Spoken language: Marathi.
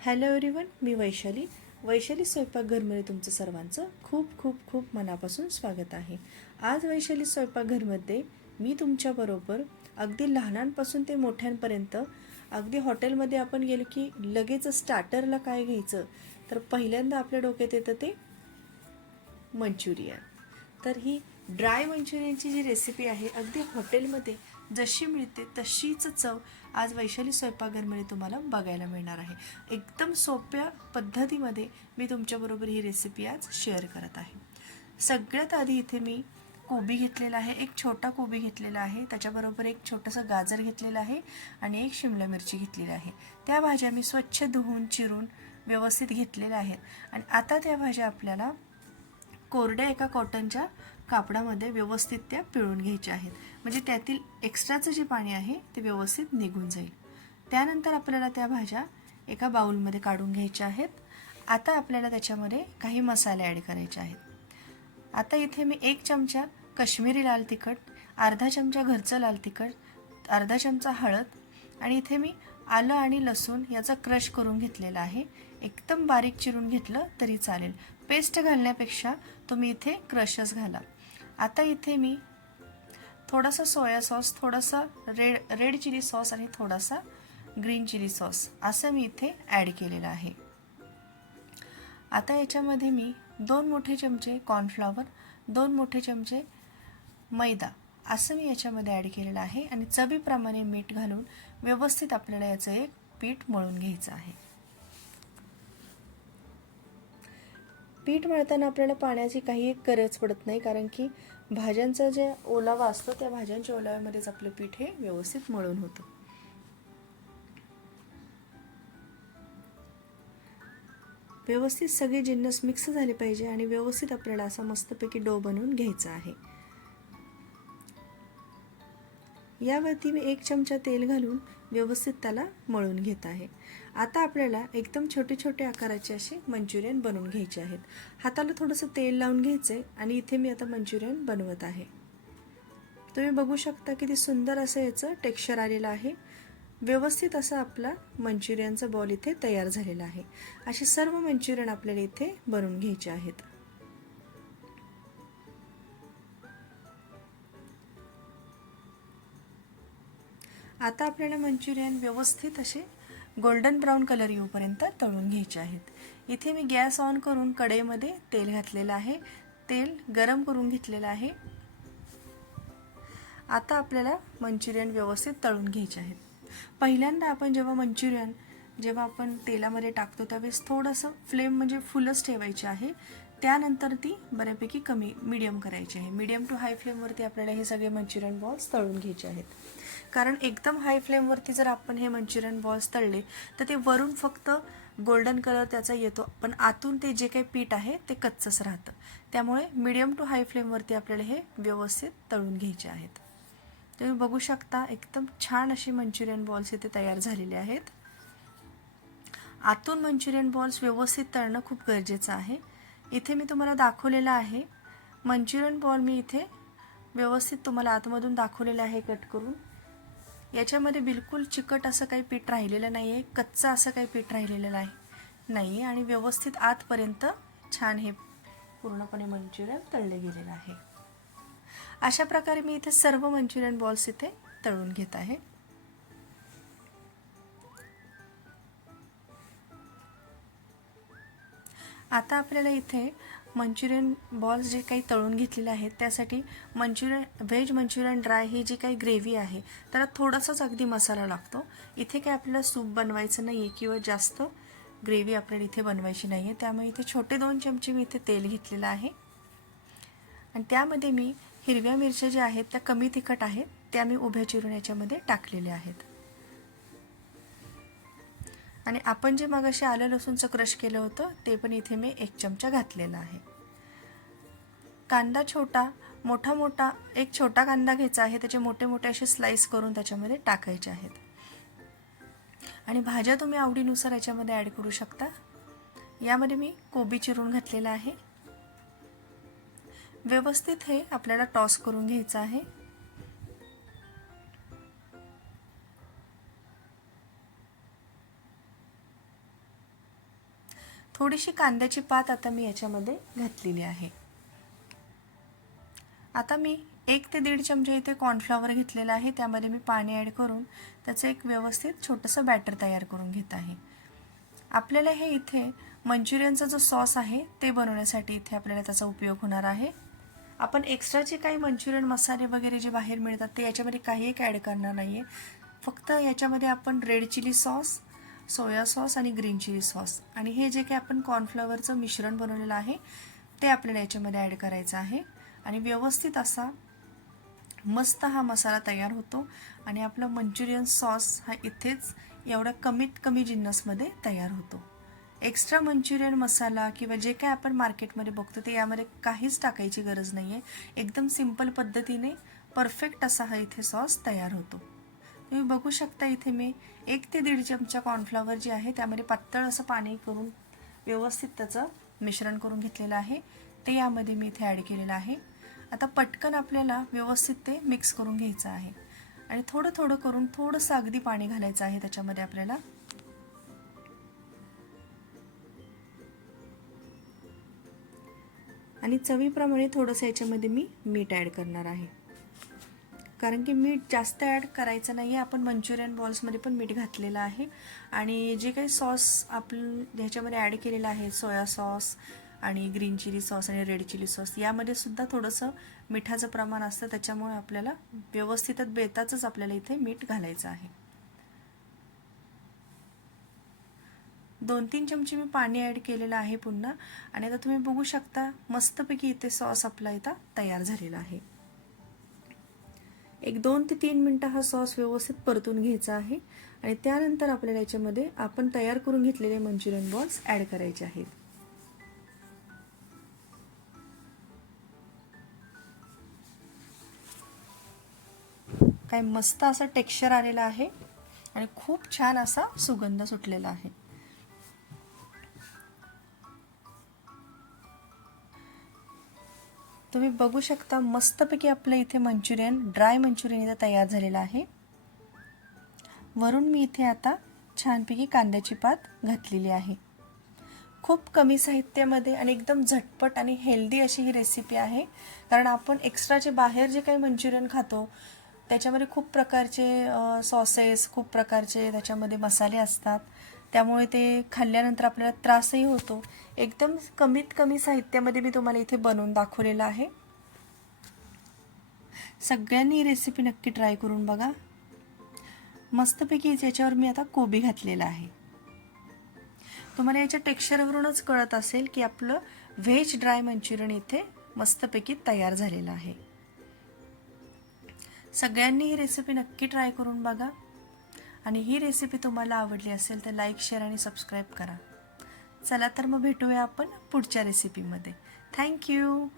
हॅलो एव्हरीवन मी वैशाली. वैशाली स्वयंपाकघरमध्ये तुमचं सर्वांचं खूप खूप खूप मनापासून स्वागत आहे. आज वैशाली स्वयंपाकघरमध्ये मी तुमच्याबरोबर अगदी लहानांपासून ते मोठ्यांपर्यंत अगदी हॉटेलमध्ये आपण गेलो की लगेच स्टार्टरला काय घ्यायचं? तर पहिल्यांदा आपल्या डोक्यात येतं ते मंचुरियन. तर ही ड्राय मंचुरियनची जी रेसिपी आहे अगदी हॉटेलमध्ये जशी मिळते तशीच चव आज वैशाली स्वयंपाकघरमध्ये तुम्हाला बघायला मिळणार आहे. एकदम सोप्या पद्धतीमध्ये मी तुमच्याबरोबर ही रेसिपी आज शेअर करत आहे. सगळ्यात आधी इथे मी कोबी घेतलेला आहे एक छोटा कोबी घेतलेला आहे त्याच्याबरोबर एक छोटंसं गाजर घेतलेलं आहे आणि एक शिमला मिरची घेतलेली आहे. त्या भाज्या मी स्वच्छ धुवून चिरून व्यवस्थित घेतलेल्या आहेत. आणि आता त्या भाज्या आपल्याला कोरड्या एका कॉटनच्या कापडामध्ये व्यवस्थित त्या पिळून घ्यायच्या आहेत. म्हणजे त्यातील एक्स्ट्राचं जे पाणी आहे ते व्यवस्थित निघून जाईल. त्यानंतर आपल्याला त्या भाज्या एका बाउलमध्ये काढून घ्यायच्या आहेत. आता आपल्याला त्याच्यामध्ये काही मसाले ॲड करायचे आहेत. आता इथे मी एक चमचा कश्मीरी लाल तिखट अर्धा चमचा घरचं लाल तिखट अर्धा चमचा हळद आणि इथे मी आलं आणि लसूण याचा क्रश करून घेतलेला आहे. एकदम बारीक चिरून घेतलं तरी चालेल. पेस्ट घालण्यापेक्षा तुम्ही इथे क्रशच घाला. आता इथे मी थोडासा सोया सॉस थोडासा रेड रेड चिली सॉस आणि थोडासा ग्रीन चिली सॉस असं मी इथे ॲड केलेलं आहे. आता याच्यामध्ये मी दोन मोठे चमचे कॉर्नफ्लॉवर दोन मोठे चमचे मैदा असं मी याच्यामध्ये ॲड केलेलं आहे आणि चवीप्रमाणे मीठ घालून व्यवस्थित आपल्याला याचं एक पीठ मळून घ्यायचं आहे. पीठ मळताना आपल्याला पाण्याची काही एक गरज पडत नाही कारण की भाज्यांचा जे ओलावा असतो त्या भाज्यांच्या ओलाव्यामध्येच आपलं पीठ हे व्यवस्थित मळून होतं. व्यवस्थित सगळे जिन्नस मिक्स झाले पाहिजे आणि व्यवस्थित आपल्याला असा मस्तपैकी डो बनवून घ्यायचा आहे. यावरती मी एक चमचा तेल घालून व्यवस्थित त्याला मळून घेत आहे. आता आपल्याला एकदम छोटे छोटे आकाराचे असे मंचुरियन बनवून घ्यायचे आहेत. हाताला थोडंसं तेल लावून घ्यायचं आहे आणि इथे मी आता मंचुरियन बनवत आहे. तुम्ही बघू शकता किती सुंदर असं याचं टेक्स्चर आलेलं आहे. व्यवस्थित असा आपला मंचुरियनचा बॉल इथे तयार झालेला आहे. असे सर्व मंचुरियन आपल्याला इथे बनवून घ्यायचे आहेत. आता आपल्याला मंचुरियन व्यवस्थित असे गोल्डन ब्राऊन कलर येऊपर्यंत तळून घ्यायचे आहेत. इथे मी गॅस ऑन करून कढईमध्ये तेल घातलेलं आहे. तेल गरम करून घेतलेलं आहे. आता आपल्याला मंचुरियन व्यवस्थित तळून घ्यायचे आहेत. पहिल्यांदा आपण जेव्हा मंचुरियन जेव्हा आपण तेलामध्ये टाकतो त्यावेळेस थोडंसं फ्लेम म्हणजे फुलच ठेवायचे आहे. त्यानंतर ती बऱ्यापैकी कमी मिडियम करायची आहे. मिडियम टू हाय फ्लेमवरती आपल्याला हे सगळे मंचुरियन बॉल्स तळून घ्यायचे आहेत. कारण एकदम हाय फ्लेमवरती जर आपण हे मंचुरियन बॉल्स तळले तर ते वरून फक्त गोल्डन कलर त्याचा येतो. पण आतून ते जे काही पीठ आहे ते कच्चंच राहतं. त्यामुळे मिडियम टू हाय फ्लेमवरती आपल्याला हे व्यवस्थित तळून घ्यायचे आहेत. तुम्ही बघू शकता एकदम छान अशी मंचुरियन बॉल्स इथे तयार झालेले आहेत. आतून मंचुरियन बॉल्स व्यवस्थित तळणं खूप गरजेचं आहे. इथे मी तुम्हाला दाखवलेलं आहे. मंचुरियन बॉल मी इथे व्यवस्थित तुम्हाला आतमधून दाखवलेलं आहे कट करून. याच्यामध्ये बिलकुल चिकट असं काही पीठ राहिलेलं नाही आहे कच्चा असं काही पीठ राहिलेलं नाही नाही आहे आणि व्यवस्थित आतपर्यंत छान हे पूर्णपणे मंचुरियन तळले गेलेलं आहे. अशा प्रकारे मी इथे सर्व मंचुरियन बॉल्स इथे तळून घेत आहे. आता आपल्याला इथे मंचुरियन बॉल्स जे काही तळून घेतलेले आहेत त्यासाठी मंचुरियन व्हेज मंचुरियन ड्राय ही जी काही ग्रेव्ही आहे त्याला थोडासाच अगदी मसाला लागतो. इथे काही आपल्याला सूप बनवायचं नाही आहे किंवा जास्त ग्रेव्ही आपल्याला इथे बनवायची नाही आहे त्यामुळे इथे छोटे दोन चमचे मी इथे तेल घेतलेलं आहे. आणि त्यामध्ये मी हिरव्या मिरच्या ज्या आहेत त्या कमी तिखट आहेत त्या मी उभ्या चिरून याच्यामध्ये टाकलेल्या आहेत. आणि आपण जे मग असे आलं लसूणचं क्रश केलं होतं ते पण इथे मी एक चमचा घातलेला आहे. कांदा छोटा मोठा मोठा एक छोटा कांदा घ्यायचा आहे त्याचे मोठे मोठे असे स्लाईस करून त्याच्यामध्ये टाकायचे आहेत. आणि भाज्या तुम्ही आवडीनुसार याच्यामध्ये ॲड करू शकता. यामध्ये मी कोबी चिरून घातलेला आहे. व्यवस्थित हे आपल्याला टॉस करून घ्यायचं आहे. थोडीशी कांद्याची पात आता मी याच्यामध्ये घातलेली आहे. आता मी एक ते दीड चमचे इथे कॉर्नफ्लॉवर घेतलेला आहे त्यामध्ये मी पाणी ॲड करून त्याचं एक व्यवस्थित छोटंसं बॅटर तयार करून घेत आहे. आपल्याला हे इथे मंचुरियनचा जो सॉस आहे ते बनवण्यासाठी इथे आपल्याला त्याचा उपयोग होणार आहे. आपण एक्स्ट्राचे काही मंचुरियन मसाले वगैरे जे बाहेर मिळतात ते याच्यामध्ये काही एक ॲड करणार नाही आहे फक्त याच्यामध्ये आपण red chilli sauce soya sauce आणि ग्रीन चिली सॉस आणि हे जे काही आपण कॉर्नफ्लॉवरचं मिश्रण बनवलेलं आहे ते आपल्याला याच्यामध्ये ॲड करायचं आहे. आणि व्यवस्थित असा मस्त हा मसाला तयार होतो. आणि आपला मंचुरियन सॉस हा इथेच एवढ्या कमीत कमी जिन्नसमध्ये तयार होतो. एक्स्ट्रा मंचुरियन मसाला किंवा जे काय आपण मार्केटमध्ये बघतो ते यामध्ये काहीच टाकायची गरज नाही आहे एकदम सिंपल पद्धतीने परफेक्ट असा हा इथे सॉस तयार होतो. तुम्ही बघू शकता इथे मी एक ते दीड चमचा कॉर्नफ्लॉवर जे आहे त्यामध्ये पातळ असं पाणी करून व्यवस्थित त्याचं मिश्रण करून घेतलेलं आहे. ते यामध्ये मी इथे ॲड केलेलं आहे. आता पटकन आपल्याला व्यवस्थित ते मिक्स करून घ्यायचं आहे. आणि थोडं थोडं करून थोडंसं अगदी पाणी घालायचं आहे त्याच्यामध्ये आपल्याला. आणि चवीप्रमाणे थोडंसं याच्यामध्ये मी मीठ ॲड करणार आहे. कारण की मीठ जास्त ॲड करायचं नाही आहे आपण मंचुरियन बॉल्समध्ये पण मीठ घातलेलं आहे. आणि जे काही सॉस आपण ह्याच्यामध्ये ॲड केलेलं आहे सोया सॉस आणि ग्रीन चिली सॉस आणि रेड चिली सॉस यामध्ये सुद्धा थोडंसं मिठाचं प्रमाण असतं. त्याच्यामुळे आपल्याला व्यवस्थितच बेताचंच आपल्याला इथे मीठ घालायचं आहे. दोन तीन चमचे मी पाणी ॲड केलेलं आहे पुन्हा. आणि आता तुम्ही बघू शकता मस्तपैकी इथे सॉस आपला इथं तयार झालेला आहे. एक दोन ते तीन मिनटं हा सॉस व्यवस्थित परतून घ्यायचा आहे. आणि त्यानंतर आपल्याला याच्यामध्ये आपण तयार करून घेतलेले मंचुरियन बॉल्स ॲड करायचे आहेत. काय मस्त असं टेक्स्चर आलेलं आहे आणि खूप छान असा सुगंध सुटलेला आहे. तुम्ही बघू शकता मस्तपैकी आपलं इथे मंचुरियन ड्राय मंचुरियन इथं तयार झालेलं आहे. वरून मी इथे आता छानपैकी कांद्याची पात घातलेली आहे. खूप कमी साहित्यामध्ये आणि एकदम झटपट आणि हेल्दी अशी ही रेसिपी आहे. कारण आपण एक्स्ट्राचे बाहेर जे काही मंचुरियन खातो त्याच्यामध्ये खूप प्रकारचे सॉसेस खूप प्रकारचे त्याच्यामध्ये मसाले असतात. त्यामुळे ते खाल्ल्यानंतर आपल्याला त्रासही होतो. एकदम कमीत कमी साहित्यामध्ये मी तुम्हाला इथे बनवून दाखवलेलं आहे. सगळ्यांनी ही रेसिपी नक्की ट्राय करून बघा. मस्तपैकी याच्यावर मी आता कोबी घातलेला आहे. तुम्हाला याच्या टेक्स्चरवरूनच कळत असेल की आपलं व्हेज ड्राय मंचुरियन इथे मस्तपैकी तयार झालेलं आहे. सगळ्यांनी ही रेसिपी नक्की ट्राय करून बघा. आणि ही रेसिपी तुम्हाला आवडली असेल तर लाईक शेअर आणि सबस्क्राईब करा. चला तर मग भेटूया आपण पुढच्या रेसिपीमध्ये थँक्यू